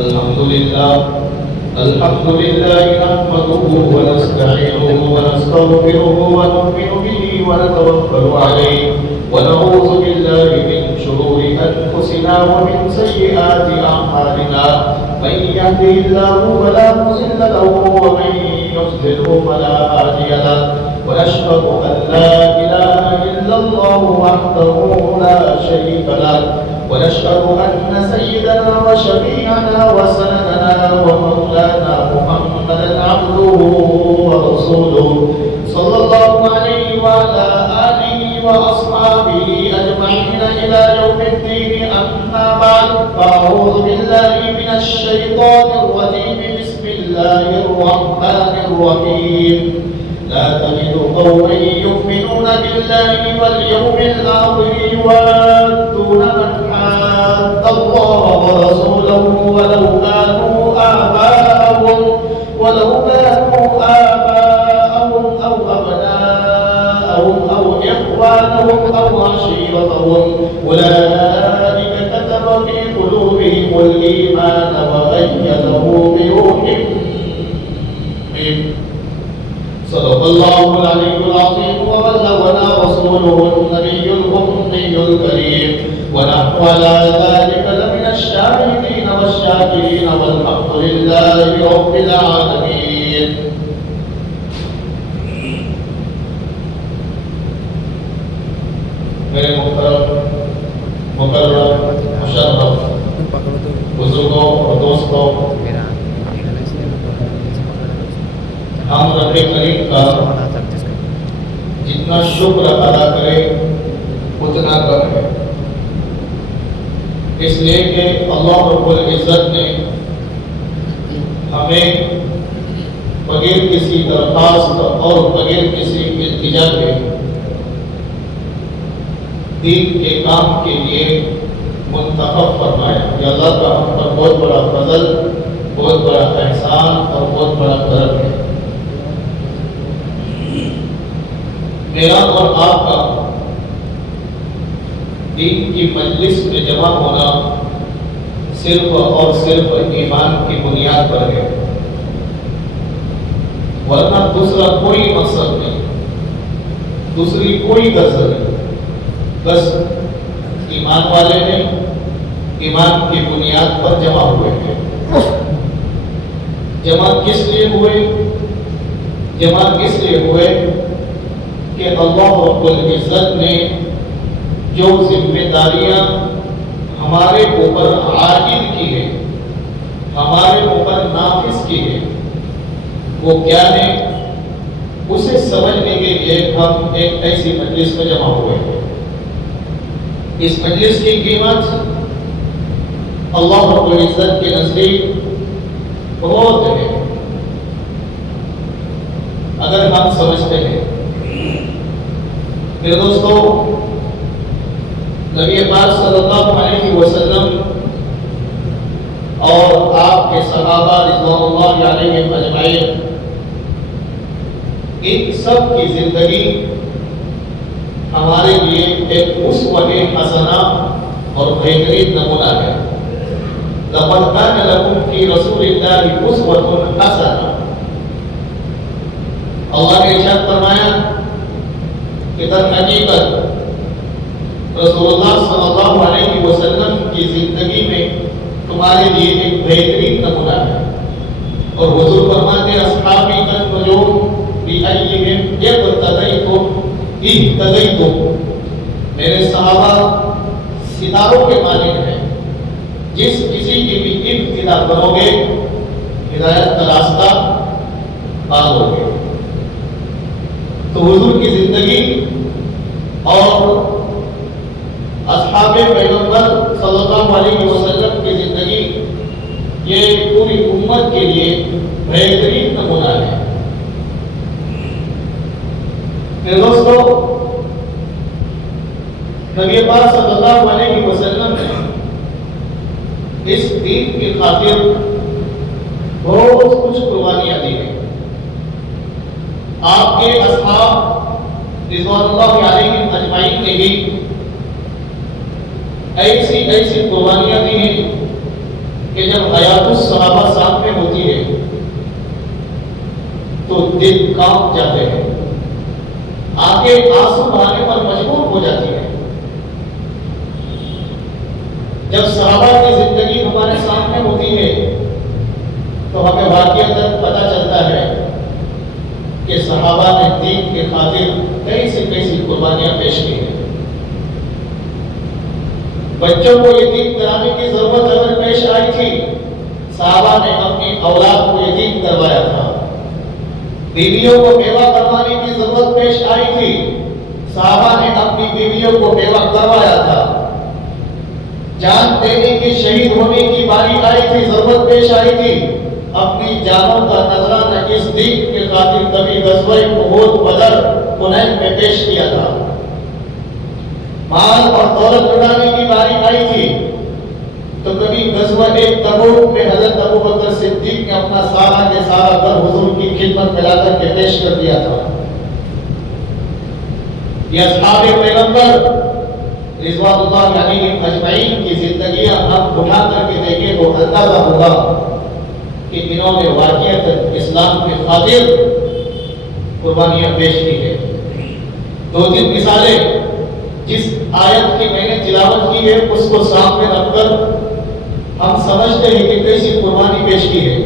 الحمد لله نحمده ونستعينه ونستغفره ونؤمن به ونتوكل عليه ونعوذ بالله من شرور أنفسنا ومن سيئات أعمالنا من يهده الله فلا مضل له ومن يضلله فلا هادي له ونشهد أن لا إله إلا الله وحده لا شريك له ونشهد أن سيدنا وشفيعنا وسندنا ومولانا محمدا عبده ورسوله صلى الله عليه وعلى آله وأصحابه أجمعين إلى يوم الدين. أما بعد فأعوذ بالله من الشيطان الرجيم. بسم الله الرحمن الرحيم. لا تجد قوما يؤمنون بالله واليوم الآخر يوادون من حاد الله ورسوله ولو كانوا آباءهم أو أبناءهم أو إخوانهم أو عشيرتهم أولئك كتب في قلوبهم الإيمان وأيدهم بروح منه. صدق الله العلي العظيم وبلغنا رسوله النبي الأمي الكريم ونحن على ذلك لمن الشاهدين والشاكرين والحمد لله رب العالمين. میرے محترم مکرم مشرف بزرگوں اور دوستوں، ہم رب کریم کا جتنا شکر ادا کرے اتنا کم ہے، اس لیے کہ اللہ رب العزت نے ہمیں بغیر کسی درخواست اور بغیر کسی التجا کے دین کے کام کے لیے منتخب فرمایا. یہ اللہ کا ہم پر بہت بڑا فضل، بہت بڑا احسان اور بہت بڑا کرم ہے. میرا اور آپ کا دین کی مجلس میں جمع ہونا صرف اور صرف ایمان کی بنیاد پر ہے، ورنہ دوسرا کوئی مقصد نہیں، دوسری کوئی غرض نہیں. بس ایمان والے نہیں، ایمان کی بنیاد پر جمع ہوئے ہیں. جمع کس لیے ہوئے؟ جمع اس لیے ہوئے کہ اللہ رب العزت نے جو ذمہ داریاں ہمارے اوپر عائد کی ہے، ہمارے اوپر نافذ کی ہے، وہ کیا ہے، اسے سمجھنے کے لیے ہم ایک ایسی مجلس میں جمع ہوئے ہیں. اس مجلس کی قیمت اللہ رب العزت کے نزدیک بہت ہے اگر ہم سمجھتے ہیں. میرے دوستو، نبی پاک صلی اللہ علیہ وسلم اور آپ کے صحابہ رضوان اللہ علیہم اجمعین، ان سب کی زندگی ہمارے لیے ایک اسوہ حسنہ اور بہترین نمونہ ہے. لقد كان لكم في رسول الله اسوة حسنة. اللہ نے ارشاد فرمایا کہ در حقیقت رسول اللہ صلی اللہ علیہ وسلم کی زندگی میں تمہارے لیے ایک بہترین نمونہ ہے. اور حضور فرماتے ہیں اصحابی النجوم بأيهم اقتديتم اهتديتم. میرے صحابہ ستاروں کے مانند ہیں، جس کسی کی بھی ابتدا کرو گے ہدایت کا راستہ پالو گے. تو حضور کی زندگی اور اصحاب پیغمبر صلی اللہ علیہ وسلم کی زندگی یہ پوری امت کے لیے بہترین نمونہ ہے. میرے دوستو، نبی پاک صلی اللہ علیہ وسلم نے اس دین کی خاطر بہت کچھ قربانیاں دی ہیں. آپ کے اصحاب رضوان اللہ علیہم اجمعین نے بھی ایسی قربانیاں دی ہیں کہ کہ جب حیات الصحابہ سامنے ہوتی ہے تو دل کانپ جاتے ہیں، آنکھیں آنسو بہانے پر مجبور ہو جاتی ہیں۔ جب صحابہ کی زندگی ہمارے سامنے ہوتی ہے تو ہمیں واقعتاً پتہ چلتا ہے کہ صحابہ نے دین کے خاطر کئی سے کئی قربانیاں پیش کی ہیں۔ بچوں کو یتیم کرانے کی ضرورت اگر پیش آئی تھی، صحابہ نے اپنی اولاد کو یتیم کروایا تھا۔ بیویوں کو بیوہ کروانے کی ضرورت پیش آئی تھی، صحابہ نے اپنی بیویوں کو بیوہ کروایا تھا۔ جان دینے کی، شہید ہونے کی باری آئی تھی، ضرورت پیش آئی تھی، اپنی جانوں کا نذرانہ اس دین کے خاطر کبھی غزوہ احد، بدر، حنین میں پیش کیا تھا۔ مال اور دولت اڑانے کی باری آئی تھی تو کبھی غزوہ تبوک میں حضرت ابوبکر صدیق نے اپنا سارا کے سارا گھر حضور کی خدمت میں لا کر کے پیش کر دیا تھا۔ یہ اصحاب پیغمبر رضوان اللہ علیہم اجمعین کی زندگیاں ہم اٹھا کر کے دیکھیں تو اندازہ ہوگا کہ انہوں نے واقعتاً اسلام کے خاطر قربانیاں پیش کی ہے۔ دو تین مثالیں جس آیت کی میں نے تلاوت کی ہے اس کو سامنے رکھ کر ہم سمجھتے ہیں کہ کیسی قربانی پیش کی ہے۔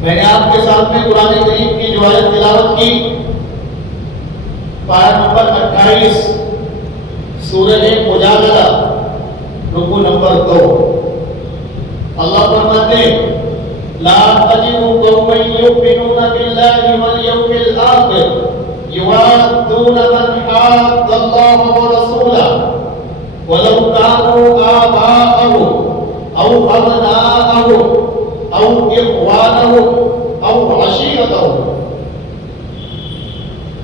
میں نے آپ کے ساتھ میں قرآن کریم کی جو آیت تلاوت کی، پارہ نمبر 28 سورہ مجادلہ، رکوع نمبر 2۔ اللہ فرماتے ہیں لا تجد قوما يؤمنون بالله واليوم الآخر يوادون من حاد الله ورسوله ولو كانوا آباءهم أو أبناءهم أو إخوانهم أو عشيرتهم۔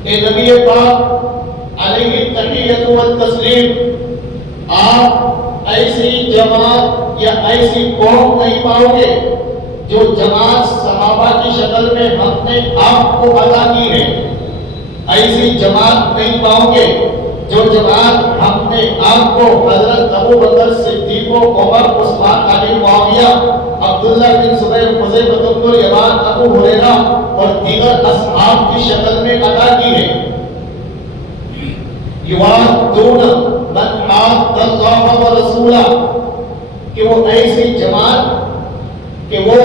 اے نبی پاک علیہ التحیۃ والتسلیم، آپ ایسی جماعت یا ایسی قوم نہیں پاؤ گے جو جماعت صحابہ کی شکل میں ہم نے آپ کو عطا کی ہے۔ ایسی جماعت نہیں پاؤ گے جو جماعت ہم نے آپ کو حضرت ابوبکر صدیق، عمر، عثمان، علی، معاویہ، عبداللہ بن زبیر، حذیفہ بن الیمان، ابو ہریرہ اور دیگر اصحاب کی شکل میں عطا کی ہے۔ یوادون من حاد اللہ ورسولہ، کہ وہ ایسی جماعت کہ وہ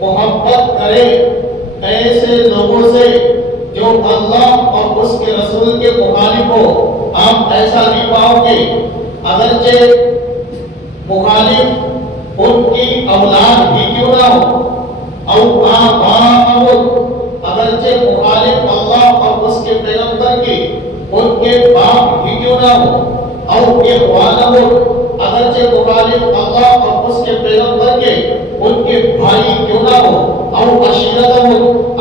محبت کرے ایسے لوگوں سے جو اللہ اور اس کے رسول کے مخالف ہو۔ آپ ایسا نہیں پاؤ گے، اگرچہ مخالف ان کی اولاد ہی کیوں نہ ہو، او آباء، اگرچہ مخالف اللہ اور اس کے پیغمبر کی ان کے باپ ہی کیوں نہ ہو، او اخوانہ، اگرچہ مخالف اللہ اور اس کے پیغمبر کے ان کے بھائی کیوں نہ ہو، او عشیرتہ،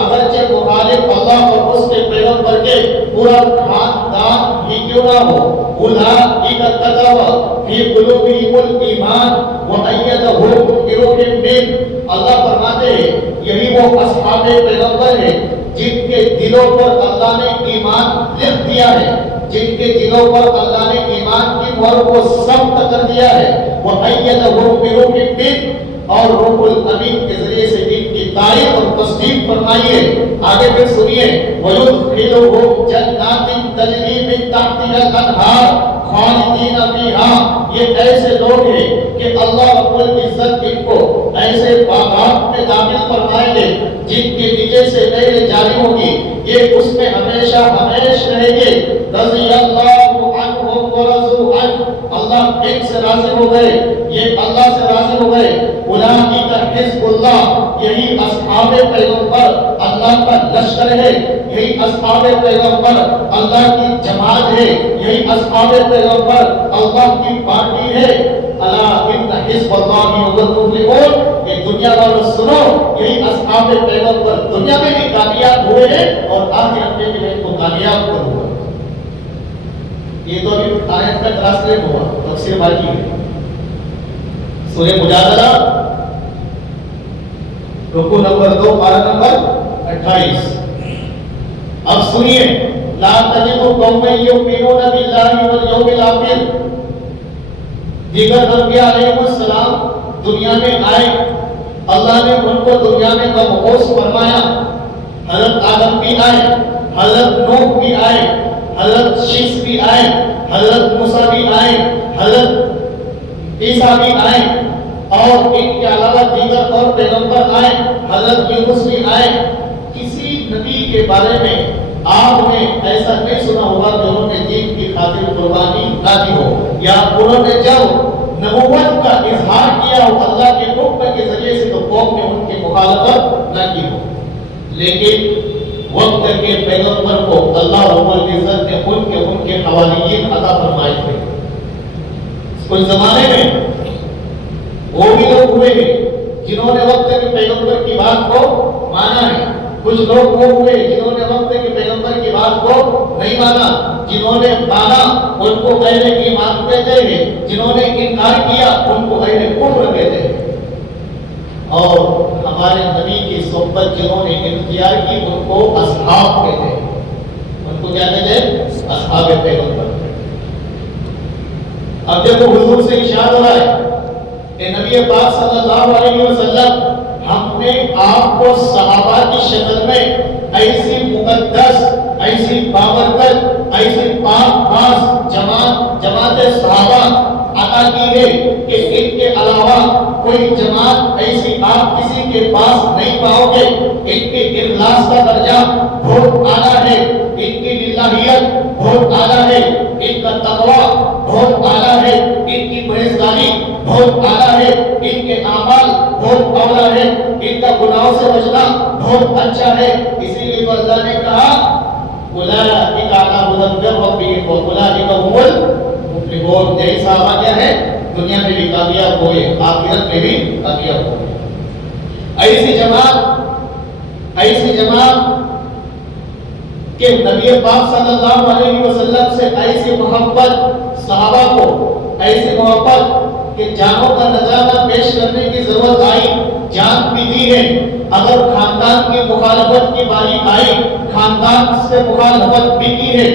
اگرچہ مخالف اللہ اور اس کے پیغمبر کے پورا خاندان ہی کیوں نہ ہو۔ اولئک کتب فی قلوبہم الایمان وأیدہم بروح منہ، اللہ فرماتے ہیں یہی وہ اصحاب پیغمبر ہیں جن کے دلوں پر اللہ نے ایمان لکھ دیا ہے، جن کے دلوں پر اللہ نے ایمان کی مہر کو ثبت کر دیا ہے۔ وَأَيَّدَهُمْ بِرُوحٍ مِّنْهُ، اور روح الامین کے ذریعے سے ان کی تعریف اور تصدیق فرمائی ہے۔ آگے پھر سنیے وَيُدْخِلُهُمْ جَنَّاتٍ تَجْرِي مِن تَحْتِهَا الْأَنْهَارُ خالدین فیہا، یہ ایسے لوگ ہیں کہ اللہ رب العزت ان کو ایسے باغات میں داخل فرمائیں گے جن کے نیچے سے نہریں جاری ہوں گی، یہ اس میں ہمیشہ ہمیش رہیں گے۔ رضی اللہ عنہم ورضوا عنہ، اللہ ان سے راضی ہو گئے، یہ اللہ سے راضی ہو گئے۔ اولئک حزب اللہ، یہی اصحاب پیغمبر اللہ کا لشکر ہے، یہی اصحاب پیغمبر اللہ کی جماعت ہے، یہی اصحاب پیغمبر اللہ کی پارٹی ہے۔ الا ان حزب اللہ هم المفلحون، یہ دنیا والوں سنو، یہی اصحاب پیغمبر دنیا میں بھی کامیاب ہوئے ہیں اور آخرت میں بھی ان کو کامیاب کروں گا۔ یہ تو ابھی آیت کا ٹرانسلیٹ ہوا، تفسیر باقی ہے۔ سورہ مجادلہ رکوع نمبر 2 پارہ نمبر 28۔ اب سنیے لا تجد قوما یؤمنون باللہ والیوم الآخر، دیگر انبیاء علیہ السلام دنیا میں آئے، اللہ نے ان کو دنیا میں مبعوث فرمایا۔ حضرت آدم بھی آئے، حضرت نوح بھی آئے، حضرت شیس بھی آئے، حضرت موسیٰ بھی آئے، حضرت عیسیٰ بھی آئے، اور ان کے علاوہ دیگر اور پیغمبر آئے، حضرت یونس بھی آئے۔ کسی نبی کے بارے میں آپ نے ایسا نہیں سنا ہوگا کہ انہوں نے دین کی خاطر قربانی نہ دی ہو، یا انہوں نے جب نبوت کا اظہار کیا ہو اللہ کے حکم کے ذریعے سے تو قوم نے ان کی مخالفت نہ کی ہو۔ لیکن وقت کے پیغمبر کو اللہ رب العزت نے ان کے حوالیین عطا فرمائے تھے۔ کچھ زمانے میں وہ بھی لوگ ہوئے ہیں جنہوں نے وقت کے پیغمبر کی بات کو مانا ہے، کچھ لوگ وہ ہوئے جنہوں نے وقت کے پیغمبر کی بات کو نہیں مانا، جنہوں نے مانا ان کو اہل ایمان کہتے ہیں، جنہوں نے انکار کیا ان کو اہل کفر کہتے ہیں۔ اور ہمارے نبی کی صحبت جنہوں نے اختیار کی ان کو اصحاب کہتے ہیں۔ ان کو کیا کہتے ہیں؟ اصحاب پیغمبر۔ اب جب وہ حضور سے ارشاد ہو رہا ہے کہ نبی پاک صلی اللہ علیہ وسلم ہم نے آپ کو صحابہ کی شکل میں ایسی مقدس، ایسی بابرکت، ایسی پاک باز جماعت صحابہ عطا کی ہے کہ ان کے علاوہ کوئی جماعت ایسی آپ کسی کے پاس نہیں پاؤ گے۔ ان کے اخلاص کا درجہ بہت اعلیٰ ہے، ان کی للہیت بہت اعلیٰ ہے، ان کا تقویٰ بہت اعلیٰ ہے، ان کی پرہیزگاری بہت اعلیٰ ہے، ان کے اعمال بہت اعلیٰ ہے، ان کا گناہوں سے بچنا بہت اچھا ہے۔ اسی لیے تو اللہ نے کہا اولئک علی ھدی من ربہم واولئک ھم المفلحون۔ یہی صحابہ کیا ہے؟ دنیا میں بھی کامیاب ہوئے، آخرت میں بھی کامیاب ہوئے۔ ایسی جماعت کہ نبی پاک صلی اللہ علیہ وسلم سے ایسی محبت، صحابہ کو ایسی محبت کہ جانوں کا نذرانہ پیش کرنے کی ضرورت آئی، جان بھی دی ہے۔ اگر خاندان کی مخالفت کی باری آئی، خاندان سے مخالفت بھی کی ہے۔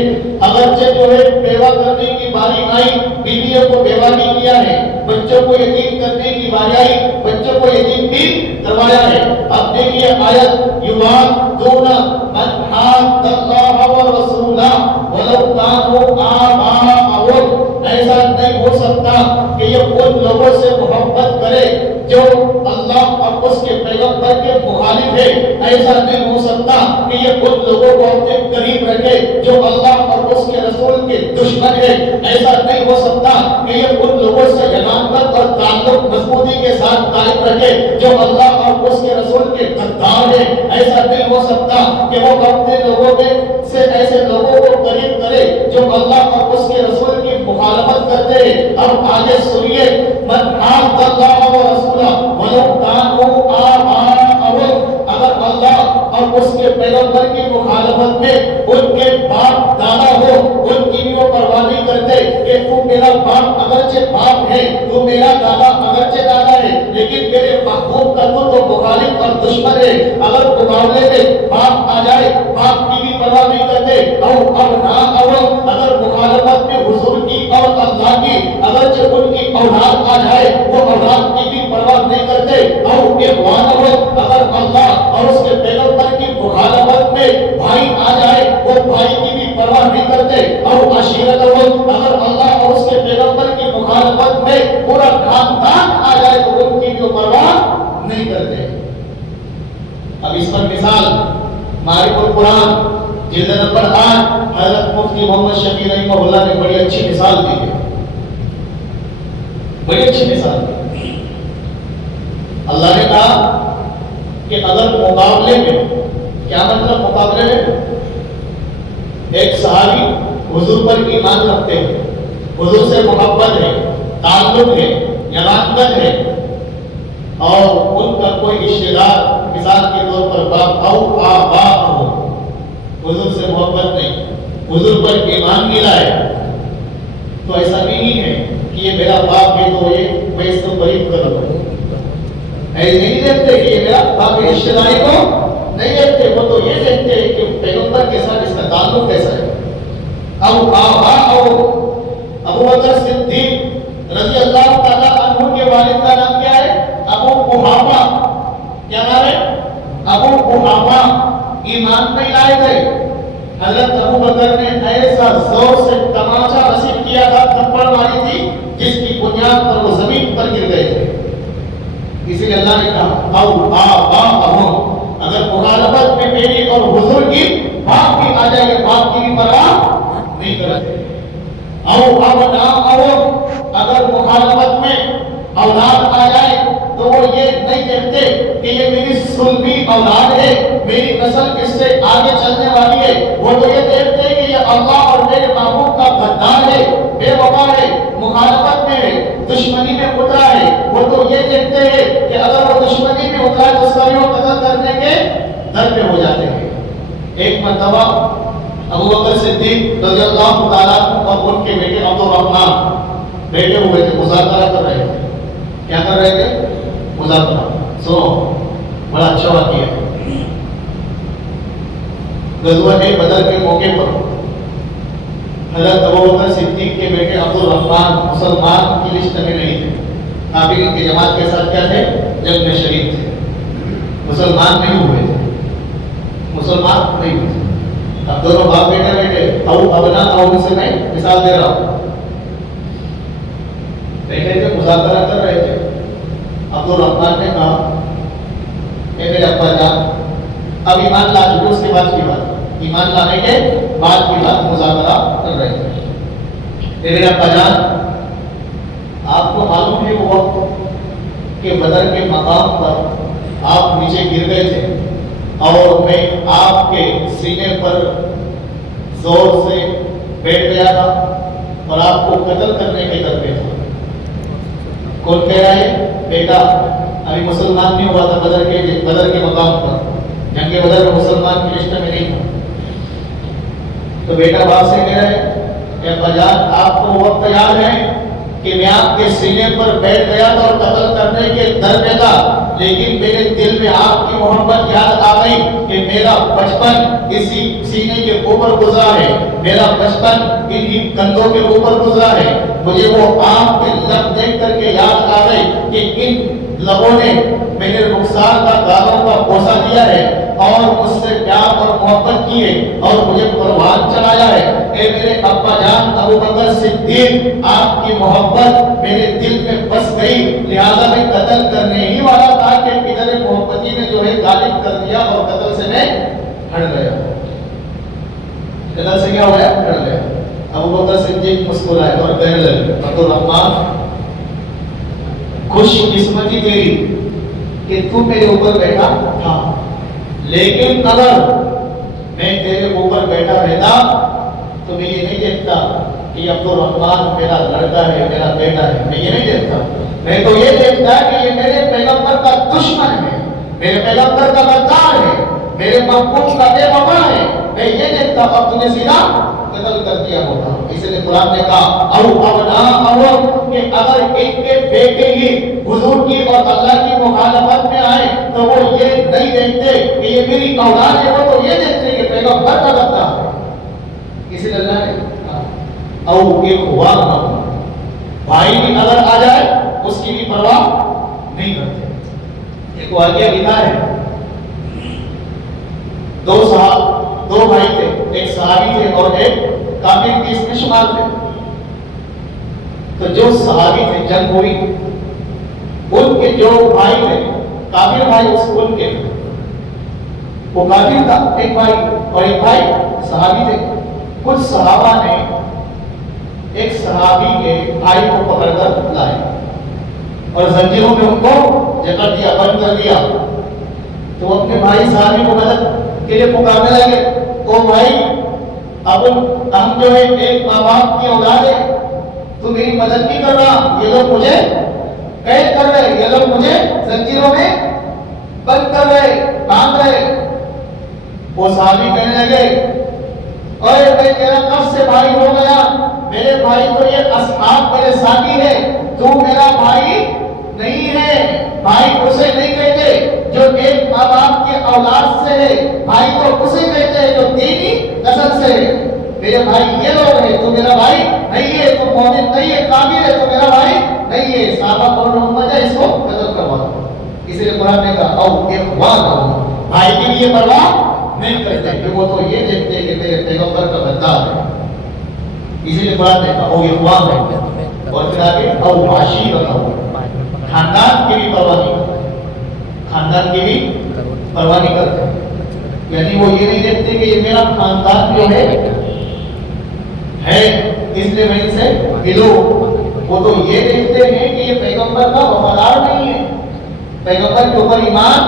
اگرچہ جو ہے بیوہ کرنے کی باری آئی، بیویوں کو بیوہ بھی کیا ہے، بچوں کو یتیم کرنے کی باری آئی، بچوں کو یتیم بھی کروایا ہے۔ اب دیکھیے آیت یوادون من حاد اللہ ورسولہ ولو کانوا آباءہم، ایسا نہیں ہو سکتا کہ یہ ان لوگوں سے محبت کرے جو اللہ اور اس کے پیغمبر کے مخالف ہے۔ ایسا نہیں ہو سکتا کہ یہ ان لوگوں کو اپنے قریب رکھے جو اللہ اور اس کے رسول کے دشمن ہے۔ ایسا نہیں ہو سکتا کہ یہ ان لوگوں سے ینامت اور تعلق مضبوطی کے ساتھ قائم رکھے جو اللہ اور اس کے رسول کے غدار ہے۔ ایسا نہیں ہو سکتا کہ وہ اپنے لوگوں میں سے ایسے لوگوں کو قریب کرے جو اللہ اور اس کے رسول کی مخالفت کرتے ہیں۔ اب آگے سنیے، من حاد اللہ ورسولہ ولو کانوا آباءہم، اگر اللہ اور اس کے پیغمبر کی مخالفت میں ان کے باپ دادا ہو، ان کی بھی وہ پرواہ نہیں کرتے کہ تو میرا باپ اگرچہ باپ ہے، تو میرا دادا اگرچہ دادا ہے، لیکن میرے محبوب کا تو مخالف اور دشمن ہے۔ اگر مقابلے میں باپ آ جائے، باپ کی بھی پرواہ نہیں کرتے۔ اگر مخالفت میں حضور کی اور اللہ کی، اگرچہ ان کی اولاد آ جائے، وہ اولاد کی بھی پرواہ نہیں کرتے۔ اگر اللہ اور اس کے پیغمبر کی مخالفت میں بھائی آ جائے، وہ بھائی کی بھی پرواہ نہیں کرتے۔ اور عشیرت، اگر اللہ اور اس کے پیغمبر کی مخالفت میں پورا خاندان آ جائے تو ان کی بھی پرواہ نہیں کرتے۔ اب اس پر مثال معرف القرآن جلد نمبر 8 حضرت مفتی محمد شفیع رحمہ اللہ نے بڑی اچھی مثال دی ہے، بڑی اچھی مثال دی۔ اللہ نے کہا کہ اگر مقابلے میں، کیا مطلب مقابلے میں؟ ایک صحابی حضور پر ایمان رکھتے ہیں، حضور سے محبت ہے، تعلق ہے، یقینت ہے، اور ان کا کوئی رشتہ دار مثال کے طور پر باپ او آبا ہو، حضور سے محبت نہیں، حضور پر ایمان نہیں لائے، تو ایسا بھی نہیں ہے کہ یہ میرا باپ ہے تو یہ میں اس کو قریب کر رہا ہوں۔ ایسے نہیں دیکھتے کہ یہ میرا باپ کی رشتہ داری کو نہیں دیکھتے، وہ تو یہ دیکھتے کہ پیغمبر کے ساتھ اس کا تعلق کیسا ہے۔ اب آبا ابو بکر صدیق رضی اللہ تعالیٰ عنہ کے والد کا نام کیا ہے؟ آئے تھے، حضرت ابو بکر نے ایسا زور سے تماچا رسید کیا تھا، تھپڑ ماری تھی، جس کی بنیاد پر وہ زمین پر گر گئے تھے۔ اسی لیے اللہ نے کہا او آباءہم، اگر مخالفت میں میری اور حضور کی باپ بھی آ جائے، باپ کی بھی پرواہ نہیں کرتے۔ او ابناءہم، اگر مخالفت میں اولاد آ جائے تو وہ یہ نہیں کہتے کہ یہ میری سلبی اولاد ہے، میری نسل اس سے آگے چلنے والی ہے، وہ تو یہ کہتے ہیں کہ یہ اللہ اور میرے محبوب کا غدار ہے، بے وفا ہے، مخالفت میں ہے، دشمنی میں اترا ہے۔ وہ تو یہ کہتے ہیں کہ اگر وہ دشمنی میں اترا ہے تو اس کا بھی وہ قتل کرنے کے در پہ ہو جاتے ہیں۔ ایک مرتبہ ابو بکر صدیق رضی اللہ تعالیٰ اور ان کے بیٹے عبد الرحمن بیٹھے ہوئے تھے، مذاکرہ کر رہے تھے۔ کیا کر رہے تھے؟ مذاکرہ۔ سنو، بڑا اچھا واقعہ ہے۔ غزوہ بدر کے موقع پر حضرت ابو بکر صدیق کے بیٹے عبد الرحمن مسلمان کی لسٹ میں نہیں تھے، کافرین کی جماعت کے ساتھ کیا تھے؟ جنگ میں شریک تھے، مسلمان نہیں ہوئے تھے، مسلمان نہیں ہوئے تھے۔ اب دونوں باپ بیٹے بیٹے او ابنا او سے میں مثال دے رہا ہوں، بیٹھے تھے، مذاکرہ کر رہے تھے۔ عبد الرحمن نے کہا اے میرے ابا جان، اب ایمان لا چکے، اس کے بعد کی بات، ایمان لانے کے بعد کی بات مذاکرہ کر رہے تھے۔ اے میرے ابا جان، آپ کو معلوم ہے وہ وقت کہ بدر کے مقام پر آپ نیچے گر گئے تھے اور میں آپ کے سینے پر زور سے بیٹھ گیا تھا اور آپ کو قتل کرنے کے در پہ تھا۔ کون کہہ رہا ہے؟ بیٹا ابھی مسلمان نہیں ہوا تھا، بدر کے مقام پر، جنگ بدر میں مسلمان کی لسٹ میں نہیں تھا۔ تو بیٹا باپ سے کہہ رہا ہے کہ ابا جان، آپ کو وقت یاد ہے کہ میں آپ کے سینے پر بیٹھ گیا تھا اور قتل کرنے کے در پہ تھا، لیکن میرے دل میں آپ کی محبت یاد آ گئی کہ میرا بچپن اسی سینے کے اوپر گزرا ہے، میرا بچپن انہی کندھوں کے اوپر گزرا ہے۔ مجھے وہ آم کے لب دیکھ کر کے یاد آ گئی کہ ان لبوں نے میرے رخسار کا گالوں کا بوسہ دیا ہے اور مجھ سے پیار اور محبت کی ہے اور مجھے قربان چڑھایا ہے۔ اے میرے ابا جان ابو بکر صدیق، آپ کی محبت میرے دل میں بس گئی، لہذا میں قتل کرنے ہی والا تھا کہ ادھر محبتی نے جو ہے غالب کر دیا اور قتل سے میں ہٹ گیا۔ قتل سے کیا ہو گیا؟ ہٹ گیا۔ ابو بکر صدیق مسکرائے اور کہنے لگے عبد الرحمن، خوش قسمتی تیری کہ تو میرے اوپر بیٹھا تھا، لیکن اگر میں تیرے اوپر بیٹھا رہتا تو میں یہ نہیں دیکھتا کہ عبد الرحمن میرا لڑکا ہے، میرا بیٹا ہے، میں یہ نہیں دیکھتا، میں تو یہ دیکھتا کہ یہ میرے پیغمبر کا دشمن ہے، میرے پیغمبر کا غدار ہے، میرے محبوب کا بے وفا ہے، میں یہ دیکھتا اب تم نے سیدھا قتل کر دیا ہوتا۔ اس لیے قرآن نے کہا او ابناءہم، کہ اگر ان کے بیٹے ہی حضور کی اور اللہ کی مخالفت میں آئے تو وہ یہ نہیں دیکھتے کہ یہ میری اولاد ہے، وہ تو یہ دیکھتے کہ پیغمبر کا غدار ہے۔ اس لیے اللہ نے کہا او اخوانہم، بھائی بھی اگر آ جائے اس کی بھی پرواہ نہیں کرتے۔ ایک واقعہ لکھا ہے، دو بھائی تھے، ایک صحابی تھے اور ایک کافر کی اس میں شمار تھے۔ تو جو صحابی تھے، جنگ ہوئی، ان کے جو بھائی تھے، کافر بھائی ان کے، وہ کافر تھا ایک بھائی اور ایک بھائی صحابی تھے۔ کچھ صحابہ نے ایک صحابی کے بھائی کو پکڑ کر لائے اور زنجیروں میں ان کو جکڑ دیا، بند کر دیا۔ تو وہ اپنے بھائی صحابی کو مدد کے لیے پکارنے لگے، او بھائی، اب ہم جو ہے ایک ماں باپ کی اولاد ہے، تو میری مدد نہیں کر رہا، یہ لوگ مجھے قید کر رہے، یہ لوگ مجھے زنجیروں میں بند کر رہے، باندھ رہے۔ وہ صحابی کہنے لگے اے میں تیرا کب سے بھائی ہو گیا، میرے بھائی تو یہ اصحاب میرے ساتھی ہے، تو میرا بھائی نہیں ہے۔ بھائی اسے نہیں کہتے جو ایک ماں باپ کے اولاد سے ہے، بھائی تو اسے کہتے ہیں جو دینی نسل سے ہے۔ میرے بھائی یہ لوگ ہیں، تو میرا بھائی نہیں ہے، تو مومن نہیں ہے، کافر ہے، تو میرا بھائی نہیں ہے۔ صحابہ کو محمد ہے، اس کو قتل کروا دو۔ اس لیے قرآن نے کہا او اخوانہم، بھائی کی بھی یہ پرواہ نہیں کرتے کہ وہ تو یہ دیکھتے کہ میرے پیغمبر کا غدار ہے، اسی لیے قرآن نے کہا او اخوان ہے، اور پھر آگے او عشیرۃ، خاندان کی بھی پرواہ نہیں کرتے، خاندان کی بھی پرواہ نہیں کرتے، یعنی وہ یہ نہیں دیکھتے کہ یہ میرا خاندان جو ہے اس لیے میں ان سے ملوں، وہ تو یہ دیکھتے ہیں کہ یہ پیغمبر کا وفادار نہیں ہے، پیغمبر کے اوپر ایمان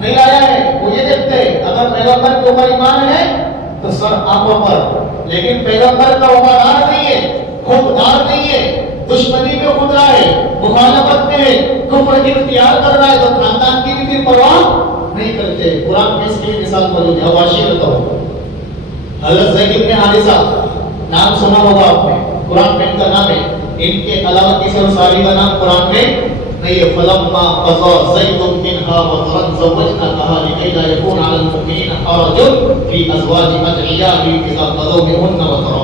نہیں لایا ہے، وہ یہ دیکھتے ہیں اگر پیغمبر کے اوپر ایمان ہے تو سر آنکھوں پر، لیکن پیغمبر کا وفادار نہیں ہے، خوددار نہیں ہے، دشمنی میں خود رہا ہے، مخالفت میں ہے، کفر کی اختیار کر رہا ہے، تو خاندان کی بھی پرواہ نہیں کرتے۔ قرآن میں اس کی مثال موجود ہے، عشیرۃ، حضرت زید بن حارثہ نام سنا ہوگا آپ نے، قرآن میں ان کا نام ہے، ان کے علاوہ کسی اور صحابی کا نام قرآن میں نہیں ہے۔ فلما قضى زید منها وطرا زوجناكها لكي لا يكون على المؤمنين حرج في ازواج ادعيائهم اذا قضوا منهن وطرا۔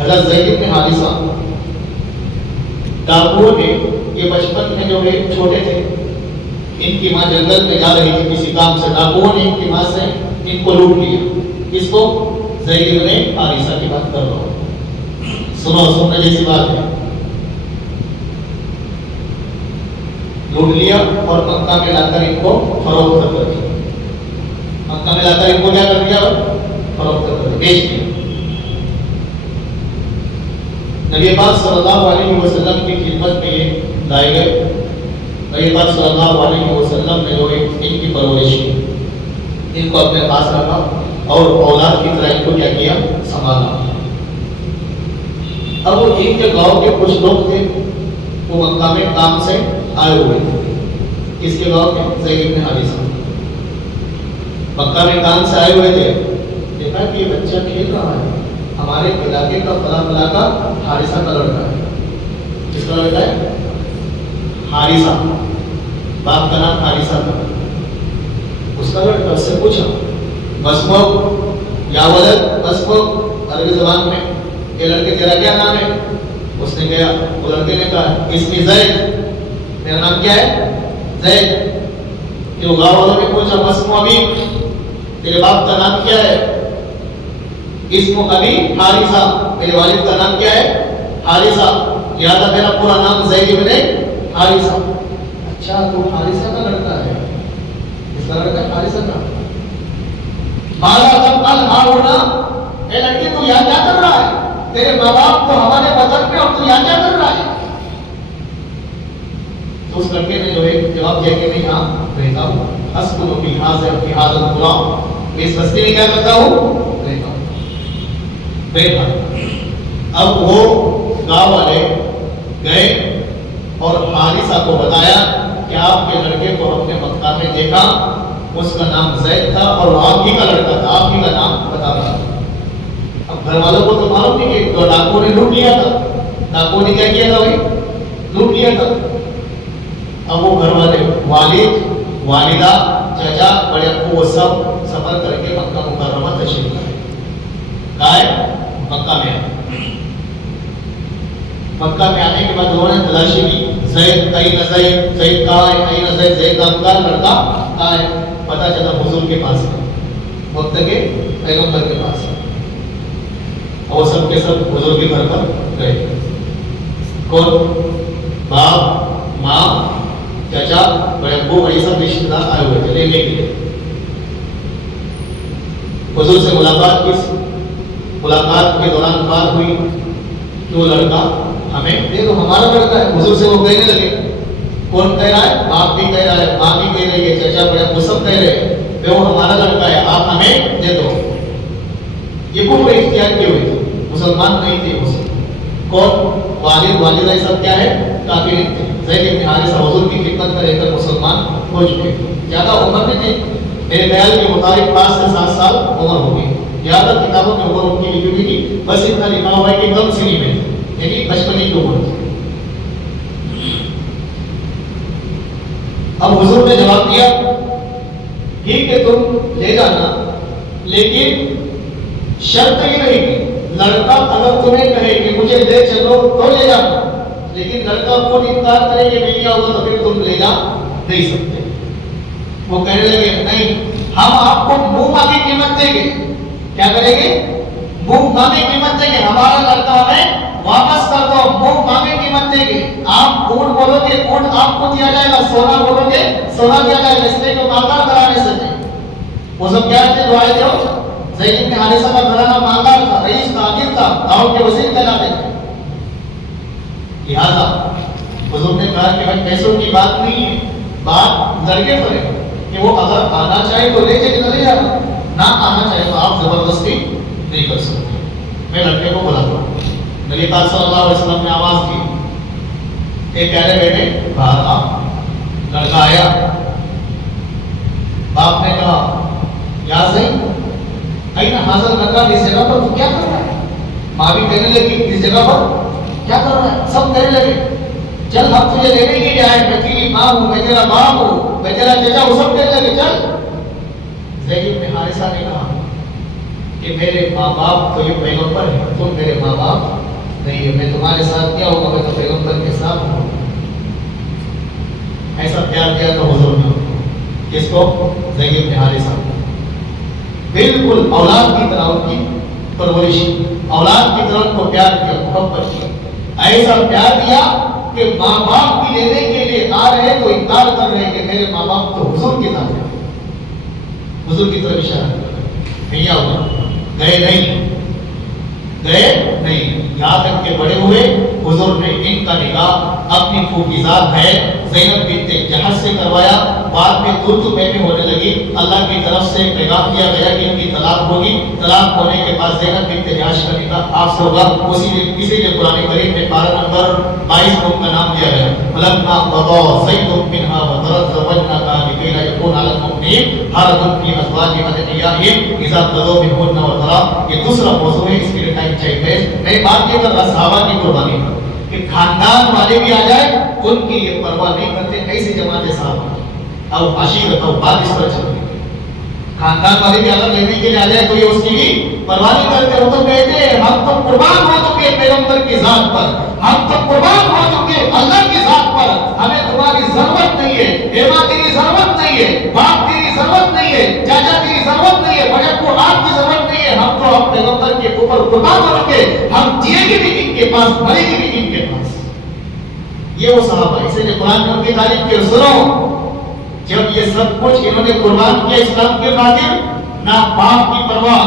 حضرت زید بن حارثہ ڈاکوؤں نے، یہ بچپن میں جو ہے چھوٹے تھے، ان کی ماں جنگل میں جا رہی تھی کسی کام سے، ڈاکوؤں نے ان کی ماں سے ان کو لوٹ لیا، کس کو؟ زید بن حارثہ کی بات کر رہا ہوں، سننے جیسی بات ہے، لوٹ لیا اور مکہ میں لا کر ان کو فروخت کر دیا، مکہ میں لا کر ان کو کیا کر دیا؟ فروخت کر دیا، بیچ دیا۔ نبی پاک صلی اللہ علیہ وسلم کی خدمت میں یہ لائے گئے، نبی پاک صلی اللہ علیہ وسلم نے جو ان کی پرورش کی، ان کو اپنے پاس رکھا اور اولاد کی طرح ان کو کیا کیا؟ سنبھالا۔ اب وہ ان کے گاؤں کے کچھ لوگ تھے، وہ مکہ میں کام سے آئے ہوئے تھے، کس کے گاؤں میں؟ زید بن حارثہ، مکہ میں کام سے آئے ہوئے تھے، دیکھا کہ یہ بچہ کھیل رہا ہے، ہمارے علاقے کا فلاں فلاں کا حارثہ کا لڑکا ہے، کس کا لڑکا ہے؟ حارثہ، باپ کا نام حارثہ تھا، اس کا لڑکا، اس سے پوچھا مسموک یا ولد، مسموک عربی زبان میں یہ لڑکے تیرا کیا نام ہے؟ اس نے کہا، وہ لڑکے نے کہا اسمی زید، میرا نام کیا ہے؟ زید۔ پھر وہ گاؤں والوں نے پوچھا مسمو ابی، تیرے باپ کا نام کیا ہے؟ اسمو ابی حارثہ، میرے والد کا نام کیا ہے؟ حارثہ، لہذا میرا پورا نام زید بن حارثہ۔ اچھا تو حارثہ کا لڑکا ہے، اس کا لڑکا حارثہ کا۔ مالا تفعل ہاؤنا، اے لڑکی تو یہاں کیا کر رہا ہے؟ تیرے ماں باپ تو ہمارے وطن میں، اور تو یہاں کیا کر رہا ہے؟ تو اس لڑکے نے جو ہے جواب دیا کہ میں یہاں رہتا ہوں، اسکن فی ھذا الغلام، میں اس بستی میں کیا کرتا ہوں؟ رہتا ہوں، بیٹھا۔ اب وہ گاؤں والے گئے اور حارثہ کو بتایا کہ آپ کے لڑکے کو ہم نے مکہ میں دیکھا، اس کا نام زید تھا اور آپ ہی کا لڑکا تھا، آپ ہی کا نام بتا رہا تھا۔ اب گھر والوں کو تو معلوم نہیں کہ ڈاکو نے لوٹ لیا تھا، ڈاکو نے کیا کیا تھا بھائی؟ لوٹ لیا تھا۔ اب وہ گھر والے، والد، والدہ، چچا، بڑے ابو، وہ سب سفر کر کے مکہ مکرمہ تشریف لائے، مکہ میں آئے۔ مکہ میں آنے کے بعد انہوں نے تلاشی کی، زید این زید، زید کہاں ہے؟ این زید، زید کا لڑکا کہاں ہے؟ پتہ چلا حضور کے پاس ہے، وقت کے پیغمبر کے پاس ہے، اور سب کے سب حضور کے گھر پر گئے۔ کون؟ باپ، ماں، چچا، بڑے ابو، یہ سب رشتہ دار آئے ہوئے تھے لینے کے لیے۔ حضور سے ملاقات کی، ملاقات کے دوران بات ہوئی کہ وہ لڑکا ہمیں دے دو، ہمارا لڑکا ہے۔ حضور سے وہ کہنے لگے، کون کہہ رہا ہے؟ باپ بھی کہہ رہا ہے، ماں بھی کہہ رہی ہے، چچا، بڑے ابو سب کہہ رہے ہیں کہ وہ ہمارا لڑکا ہے، آپ ہمیں دے دو۔ یہ کفر اختیار کیے ہوئے تھے، مسلمان نہیں تھے اس۔ کون؟ والد، والدہ، یہ سب کیا ہے؟ کافر تھے۔ زید بن حارثہ حضور کی خدمت میں رہ کر مسلمان ہو چکے، زیادہ عمر میں تھے، میرے خیال کے مطابق 5 سے 7 سال عمر ہو گئی، زیادہ کتابوں میں عمر ان کی لکھی ہوئی تھی، بس اتنا لکھا ہوا ہے کہ کم سنی میں، یعنی بچپنے کی عمر تھی۔ اب حضور نے جواب دیا، ٹھیک ہے تم لے جانا، لیکن شرط یہ رہے گی، لڑکا اگر تمہیں کہے کہ مجھے لے چلو تو لے جانا، لیکن لڑکا خود انکار کرے کہ نہیں آؤگا تو پھر تم لے جا نہیں سکتے۔ وہ کہنے لگے نہیں، ہم آپ کو منہ مانگے قیمت دیں گے. کیا کریں گے؟ منہ مانگے قیمت دیں گے. ہمارا لڑکا ہمیں واپس کر دو، منہ مانگے قیمت دیں گے. آپ اونٹ بولو گے اونٹ آپ کو دیا جائے گا، سونا بولو گے سونا دیا جائے گا. اس لیے کہ مالدار کرانے سے نہیں. وہ سب کیا تھے دعائیں تھے. زید بن حارثہ کا گھرانہ مالدار تھا، رئیس تھا، امیر تھا، گاؤں کے وزیر کہلاتے تھے. لہٰذا حضور نے کہا کہ بھائی پیسوں کی بات نہیں ہے، بات لڑکے پر ہے کہ وہ اگر آنا چاہے تو لے کے چلے جانا، نہ آنا چاہے تو آپ زبردستی نہیں کر سکتے. میں لڑکے کو بلاتا ہوں. نبی پاک صلی اللہ علیہ وسلم نے آواز کی، ایک کہہ رہے بیٹے باہر آ. لڑکا آیا. باپ نے کہا یا زید این حاضر لڑکا اس جگہ پر تو کیا کر رہا ہے؟ ماں بھی کہنے لگی اس جگہ پر کیا کر رہا ہے؟ سب کہنے لگے چل ہم تجھے لینے کے لیے آئے، میں تیری ماں ہوں، میں تیرا باپ ہوں، میں تیرا چچا ہوں. سب کہنے لگے چل. زید بن حارثہ نے کہا کہ میرے ماں باپ تو یہ پیغمبر ہے، تم میرے ماں باپ نہیں ہے. میں تمہارے ساتھ کیا ہوگا؟ میں تو پیغمبر کے ساتھ ہوں. ایسا پیار کیا تو حضور نے کس کو؟ زید بن حارثہ. بالکل اولاد کی طرح ان کی پرورش، اولاد کی طرح ان کو پیار کیا، محبت کیا. ایسا پیار دیا کہ ماں باپ بھی لینے کے لیے آ رہے تو انکار کر رہے کہ میرے ماں باپ تو حضور کے ساتھ ہیں. حضور کی طرف اشارہ کر رہے. بھیا گئے نہیں، گئے نہیں. یہاں تک کہ بڑے ہوئے حضور نے ان کا نکاح اپنی پھوپھیزاد ہے زینب بنت جہش سے کروایا. بعد میں دودھ میں ہونے لگی. اللہ کی طرف سے پیغام دیا گیا کہ ان کی طلاق ہوگی. طلاق ہونے کے بعد زینب بنت جہش کا نکاح آپ سے ہوگا. اسی لیے قرآن کریم میں پارہ نمبر 22 کو ان کا نام دیا گیا. فلما قضى زيد منها وطرا زوجناها لكي لا يكون على المؤمنين حرج في ازواج ادعيائهم اذا قضوا منهن وطرا. یہ دوسرا موضوع ہے، اس کے لیے ٹائم چاہیے. میں بات یہ کر رہا صحابہ کی قربانی پر کہ خاندان والے بھی آ جائے ان کی یہ پرواہ نہیں کرتے. ایسی جماعت صحابہ اب عشیرت اب بات اس پر چلتی ہے. خاندان والے بھی اگر لینے کے لیے آ جائے تو یہ اس کی بھی پرواہ نہیں کرتے. وہ تو کہتے ہیں ہم تو قربان ہو چکے پیغمبر کی ذات پر، ہم تو قربان ہو چکے اللہ کی ذات پر. ہمیں تمہاری ضرورت نہیں ہے، بیوہ تیری ضرورت نہیں ہے، باپ تیری ضرورت نہیں ہے، چاچا تیری ضرورت نہیں ہے، بڑے کو آپ کی ضرورت نہیں ہے. ہم تو ہم پیغمبر کے اوپر قربان ہو چکے. ہم جیے گے بھی ان کے پاس، مرے گے بھی ان کے پاس. یہ وہ صحابہ اسے قرآن میں ان کی تعریف کی. سنو جب یہ سب کچھ انہوں نے قربان کیا اسلام کے خاطر، نہ باپ کی پرواہ،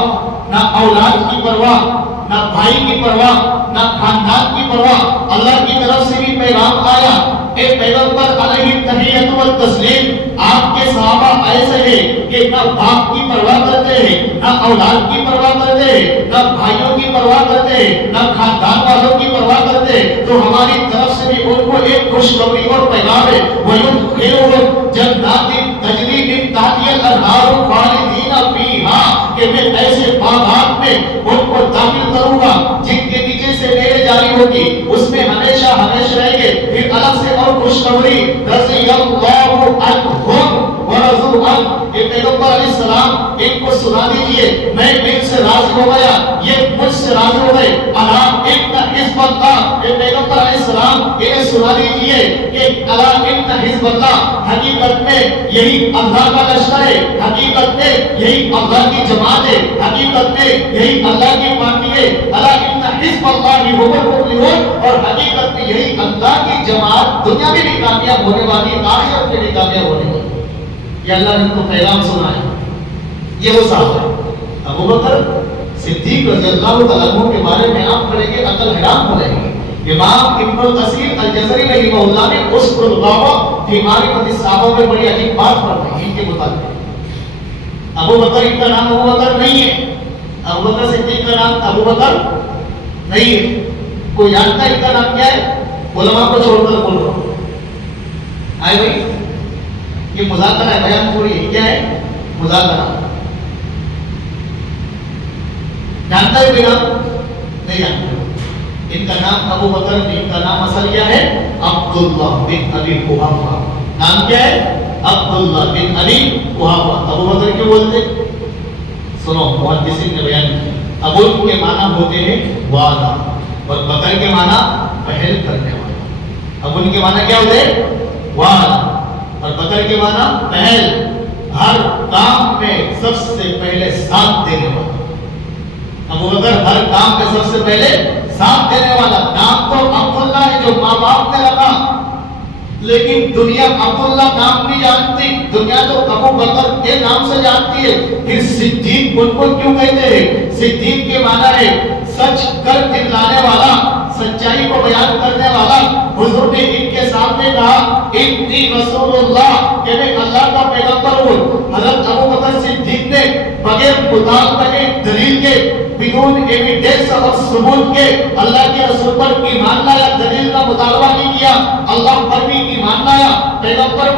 نہ اولاد کی پرواہ، نہ بھائی کی پرواہ، نہ خاندان کی پرواہ. اللہ کی طرف سے بھی پیغام آیا، اے پیغمبر علیہ التحیۃ والتسلیم، آپ کے صحابہ ایسے ہیں کہ نہ باپ کی پرواہ کرتے ہیں، نہ اولاد کی پرواہ کرتے ہیں، نہ بھائیوں کی پرواہ کرتے ہیں، نہ خاندان والوں کی پرواہ کرتے ہیں. تو ہماری طرف سے بھی ان کو ایک خوشخبری اور پیغام ہے، وَيُدْخِلُهُمْ جَنَّاتٍ تَجْرِي مِن تَحْتِهَا الْأَنْهَارُ خَالِدِينَ فِيهَا کہ میں ایسے باغات میں ان کو داخل کروں گا جن کے نیچے سے نہریں جاری ہوگی، اس میں ہمیشہ ہمیشہ رہیں گے. پھر الگ سے اور خوشخبری، رضی اللہ عنہم ورضوا عنہ. یہ پیغمبر علیہ السلام ان کو سنا دیجئے میں ان سے راضی ہو گیا، یہ مجھ سے راضی ہو گئے. الا ان حزب اللہ، یہ پیغمبر علیہ السلام انہیں سنا دیجئے کہ الا ان حزب اللہ، حقیقت میں یہی اللہ کا لشکر ہے، حقیقت میں یہی اللہ کی جماعت ہے، حقیقت میں یہی اللہ کی پارٹی ہے. الا ان حزب اللہ هم المفلحون، اور حقیقت میں یہی اللہ کی جماعت دنیا میں بھی کامیاب ہونے والی، آخرت میں بھی کامیاب ہونے والی. یہ اللہ نے ان کو پیغام سنا ہے. یہ وہ صحابہ ہے. ابو بکر صدیق رضی اللہ تعالیٰ عنہ کے بارے میں آپ پڑھیں گے عقل حیران ہو جائے گی. امام ابن القصیر الجزری رحمہ اللہ نے اس الغابہ فی معرفت الصحابہ میں بڑی عجیب بات پڑھی ان کے مطابق. ابو بکر ان کا نام ابو بکر نہیں ہے، ابو بکر صدیق کا نام ابو بکر نہیں ہے. کوئی جانتا ہے ان کا نام کیا ہے؟ علماء کو چھوڑ کر بول رہا ہوں. آئے بھائی یہ مذاکرہ ہے، بیان تھوڑی ہے. کیا ہے؟ مذاکرہ. جانتا ہے بنا نہیں جانتا. ان کا نام ابو بکر نہیں، ان کا نام اصل کیا ہے؟ عبداللہ بن ابی قحافہ. نام کیا ہے؟ عبداللہ بن ابی قحافہ. ابو بکر کیوں بولتے؟ سنو محدثین نے بیان کیا. ابو کے معنی ہوتے ہیں وعدہ، اور بکر کے معنی پہل کرنے والا. ابو کے معنی کیا ہوتے ہیں؟ وعدہ، اور بکر کے معنی پہل. ہر کام میں سب سے پہلے ساتھ دینے والا. ابو بکر ہر کام میں سب سے پہلے ساتھ دینے والا. نام تو عبداللہ ہے جو ماں باپ نے رکھا, لیکن دنیا عبداللہ نام نہیں جانتی, دنیا تو ابو بکر کے نام سے جانتی ہے. پھر صدیق ان کو کیوں کہتے ہیں؟ صدیق کے معنی ہے سچ کر دکھلانے والا, سچائی کو بیان کرنے والا. حضور نے ان کے سامنے کہا انی رسول اللہ, کہ میں اللہ کا پیغمبر ہوں. حضرت ابو بکر صدیق نے بغیر مطالبہ دلیل کے, بدون ایویڈنس اور ثبوت کے اللہ کے رسول پر ایمان لایا, دلیل کا مطالبہ نہیں کیا. اللہ پر بھی ایمان لایا, پیغمبر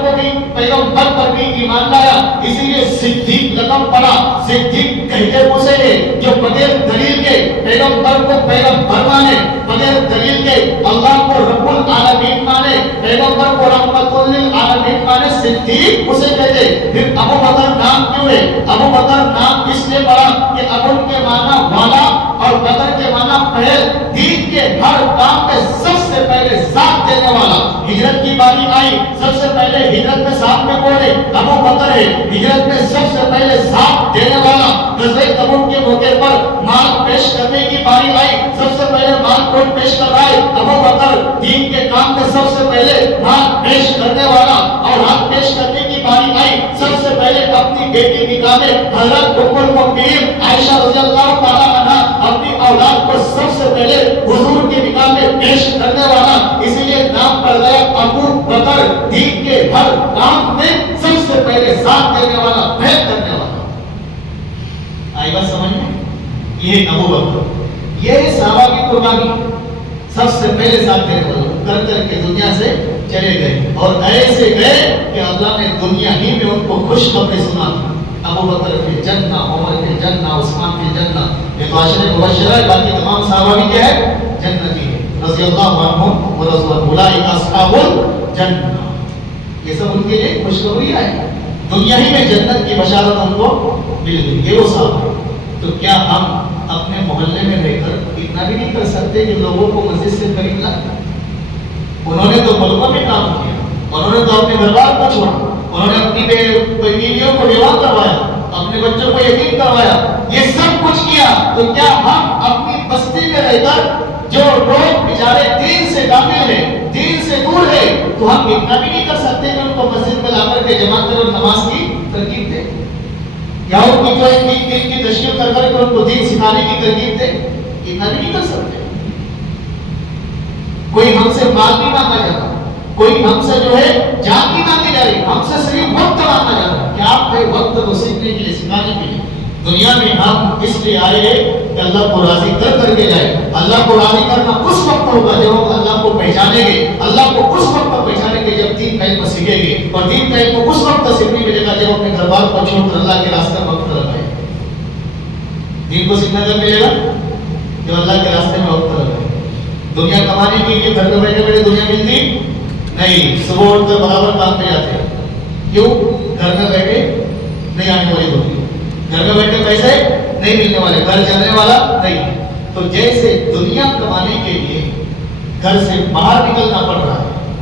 پر بھی ایمان لایا. اسی لیے صدیق لقب پڑا. صدیق کہتے اسے ہیں جو بغیر دلیل کے پیغمبر کو پیغمبر مانے, بغیر دلیل کے اللہ کو رب العالمین مانے, پیغمبر کو رحمت للعالمین مانے. صدیق اسے کہتے. پھر ابو بکر نام کیوں ہے؟ ابو بکر نام اس لیے پڑا کہ ابو کے معنی والا اور بکر کے معنی پہل. دین کے ہر کام میں سب سے پہلے ساتھ دینے والا. ہجرت کی باری آئی, سب سے پہلے ہجرت میں ساتھ میں کون ہے؟ ابو بکر ہے. ہجرت میں سب سے پہلے ساتھ دینے والا. غزوہ تبوک کے موقع پر مال پیش کرنے کی باری آئی, سب سے پہلے مال کون پیش کر رہا ہے؟ ابو بکر. دین کے کام میں سب سے پہلے مال پیش کرنے والا. اور ہاتھ پیش کرنے کی باری آئی, سب سے پہلے اپنی بیٹی نکاح میں حضرت ام المؤمنین عائشہ رضی اللہ تعالی عنہا اپنی اولاد کو سب سے پہلے حضور کی نکاح میں پیش کرنے والا. اسی لیے نام پڑ گیا ابو بکر. دین کے ہر کام میں سب سے پہلے ساتھ دینے والا, پہل کرنے والا. آئی بات سمجھ میں؟ یہ ابو بکر, یہ صحابہ کی قربانی, سب سے پہلے ساتھ دینے والا. کر کر کے دنیا سے چلے گئے, اور ایسے گئے کہ اللہ نے دنیا ہی میں ان کو خوشخبری سنا دی. ابو بکر فی جنہ, عمر فی جنہ, عثمان فی جنہ. یہ تو عشر مبشرہ ہے, باقی تمام صحابہ بھی کیا ہے؟ جنتی ہے. رضی اللہ عنہم ورضوان, اولئک اصحاب الجنہ. یہ سب ان کے لیے خوشخبری ہے. دنیا ہی میں جنت کی بشارت ان کو مل گئی. یہ وہ صاحب ہے. تو کیا ہم اپنے محلے میں رہ کر اتنا بھی نہیں کر سکتے کہ لوگوں کو مسجد سے قریب لائیں؟ انہوں نے تو ملکوں میں کام کیا, انہوں نے تو اپنے گھر بار کو چھوڑا, انہوں نے اپنی بیویوں کو بیوہ کروایا, اپنے بچوں کو یتیم کروایا, یہ سب کچھ کیا. تو کیا ہم اپنی بستی میں رہ کر جو لوگ بیچارے دین سے غافل ہیں, دین سے دور ہے, تو ہم اتنا بھی نہیں کر سکتے کہ ان کو مسجد میں لا کر کے جمع کر اور نماز کی ترغیب دیں, یا ان کی جو دین کی تشکیل کر کر ان کو دین سکھانے کی ترغیب دیں؟ اتنا بھی نہیں کر سکتے. کوئی ہم سے مال نہیں مانگا جا رہا, کوئی ہم سے جو ہے جان نہیں مانگی جا رہی, ہم سے صرف وقت مانگا جا رہا ہے کہ آپ کے وقت کو سیکھنے کے لیے, سکھانے کے لیے. دنیا میں ہم اس لیے آئے ہیں کہ اللہ کو راضی کر کر کے جائے. اللہ کو راضی کرنا اس وقت ہوگا جب ہم اللہ کو پہچانیں گے. اللہ کو اس وقت پہچانیں گے جب دین کا علم سیکھیں گے, اور دین کا علم اس وقت سیکھنے ملے گا جب اپنے گھر بار کو چھوڑ کر اللہ کے راستے میں وقت لگائے. دین کو سیکھنا کب ملے گا؟ جب اللہ کے راستے میں وقت لگائے. دنیا کمانے کے لیے گھر میں بیٹھے بیٹھے دنیا ملتی نہیں. صبح اٹھ کر برابر کام پہ جاتے ہیں. کیوں؟ گھر میں بیٹھے نہیں آنے والی ہوتی, گھر میں بیٹھے پیسے نہیں ملنے والے, گھر چلنے والا نہیں. تو جیسے دنیا کمانے کے لیے گھر سے باہر نکلنا پڑ رہا ہے,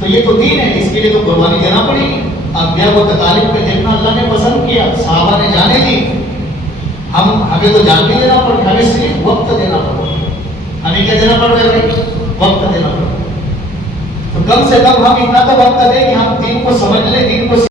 تو یہ تو دین ہے, اس کے لیے تو قربانی دینا پڑے گی. انبیاء کو تکالیف میں دیکھنا اللہ نے پسند کیا, صحابہ نے جانے دی. ہمیں تو جان بھی دینا پڑ رہا, ہمیں صرف وقت دینا پڑ رہا. ہمیں کیا دینا پڑ رہا ہے بھائی؟ وقت دینا پڑ رہا ہے. تو کم سے کم ہم اتنا تو وقت دیں کہ ہم دین کو سمجھ لیں, دین